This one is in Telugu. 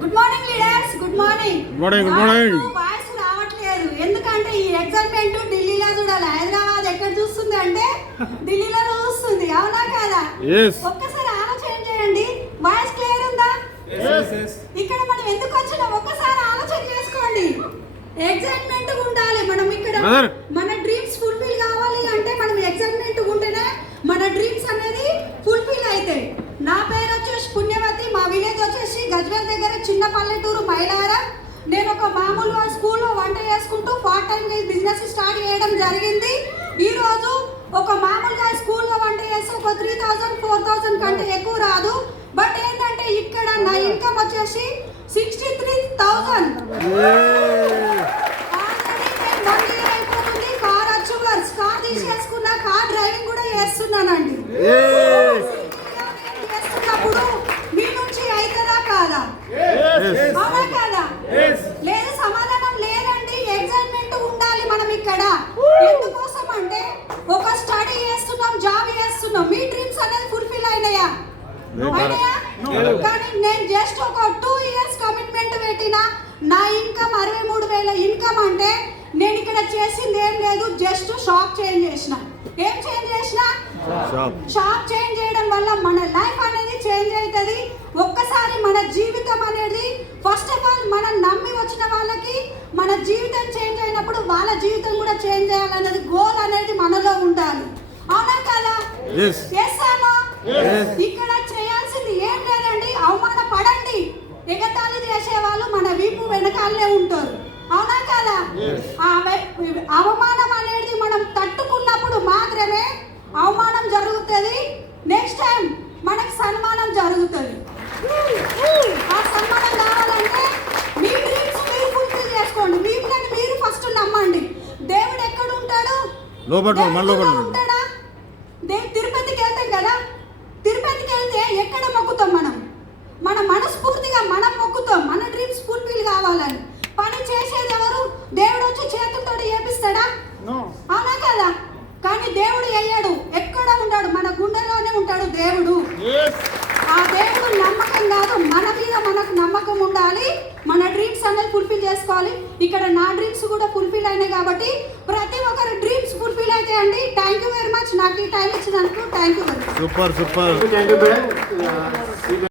Good morning leaders. Good morning. Voice రావట్లేదు ఎందుకంటే ఈ ఎగ్జామ్మెంట్ ఢిల్లీలో చూడాలి. హైదరాబాద్ ఎక్కడ చూస్తుంది అంటే ఢిల్లీలో చూస్తుంది. అవునా కాదా? ఒక్కసారి ఆలోచన చేయండి. వాయిస్ క్లియర్ ఉందా? ఇక్కడ మనం ఎందుకు వచ్చినా ఒక్కసారి ఆలోచన చేసుకోండి. ఎగ్జైట్మెంట్ ఉండాలి. మనం ఇక్కడ మన డ్రీమ్స్ ఫుల్ఫిల్ కావాలి అంటే మనం ఎగ్జైట్మెంట్ ఉంటేనే మన డ్రీమ్స్ అనేది ఫుల్ఫిల్ అవుతాయి. నా పేరు వచ్చేసి పుణ్యవతి. మా విలేజ్ వచ్చేసి గజ్వేల్ దగ్గర చిన్న పల్లెటూరు మైలారం. నేను ఒక మామూలుగా స్కూల్లో వంట చేసుకుంటూ పార్ట్ టైం బిజినెస్ స్టార్ట్ చేయడం జరిగింది. ఈరోజు ఒక మామూలుగా స్కూల్లో వంట చేస్తే ఒక 3000 4000 కంటే ఎక్కువ రాదు. బట్ ఏంటంటే ఇక్కడ నా ఇన్కమ్ వచ్చేసి 63,000. అయిపోతుంది. కార్ అచీవర్స్, కార్ తీసేసుకున్నా, కార్ డ్రైవింగ్ కూడా చేస్తున్నానండి. చేస్తున్నప్పుడు మీ నుంచి అవుతుందా కాదా? అవునా కాదా? లేదు, సమాధానం లేదండి. ఎగ్జైట్మెంట్ ఉండాలి మనం ఇక్కడ. ఎందుకోసం అంటే ఒక స్టడీ చేస్తున్నాం, జాబ్ చేస్తున్నాం. మీ డ్రీమ్స్ అనేది ఫుల్ఫిల్ అయినాయా? కానీ నేను జస్ట్ ఒక 2 years కమిట్మెంట్ పెట్టినా నా ఇన్కమ్ 63,000 ఇన్కమ్ అంటే నేను ఇక్కడ చేసింది ఏం లేదు. జస్ట్ షాప్ చేంజ్ చేసిన. ఏం చేంజ్ చేసిన? షాప్ చేంజ్ చేయడం వల్ల మన లైఫ్ అనేది చేంజ్ అవుతుంది. ఒక్కసారి మన జీవితం అనేది ఫస్ట్ ఆఫ్ ఆల్ మనం నమ్మి వచ్చిన వాళ్ళకి మన జీవితం చేంజ్ అయినప్పుడు వాళ్ళ జీవితం కూడా చేంజ్ చేయాలనేది గోల్ అనేది మనలో ఉండాలి. అవునా కదా? ఇక్కడ చేయాల్సింది ఏం లేదండి. అవమాన పడండి. ఎగతాళి చేసే వాళ్ళు మన వీపు వెనకాలనే ఉంటారు. అవునా కదా? అవమానం అనేది మనం తట్టుకున్నప్పుడు మాత్రమే అవమానం జరుగుతుంది. నెక్స్ట్ టైం మనకి సన్మానం జరుగుతుంది. ఆ సన్మానం కావాలంటే మీ డ్రీమ్స్ మీరు ఫుల్ఫిల్ చేసుకోండి. మిమ్మల్ని మీరు ఫస్ట్ నమ్మండి. దేవుడు ఎక్కడ ఉంటాడు? ఉంటాడా? తిరుపతికి వెళ్తాం కదా. తిరుపతికి వెళ్తే ఎక్కడ మొక్కుతాం? మనం మనస్ఫూర్తిగా మనం మొక్కుతాం మన డ్రీమ్స్ ఫుల్ఫిల్ కావాలని. పని చేసేది ఎవరు? దేవుడు వచ్చి చేతులతో చేపిస్తాడా? అవునా కదా? కానీ దేవుడు అయ్యాడు ఎక్కడ ఉంటాడు? మన గుండెలోనే ఉంటాడు దేవుడు. ఆ దేవుడు నమ్మకం కాదు, మన మీద మనకు నమ్మకం ఉండాలి. మన డ్రీమ్స్ అనేది ఫుల్ఫిల్ చేసుకోవాలి. ఇక్కడ నా డ్రీమ్స్ కూడా ఫుల్ఫిల్ అయినాయి కాబట్టి ప్రతి ఒక్కరి డ్రీమ్స్ ఫుల్ఫిల్ అయితే అండి. Thank you very much. నాకు ఈ టైం ఇచ్చినందుకు thank you very much. Super.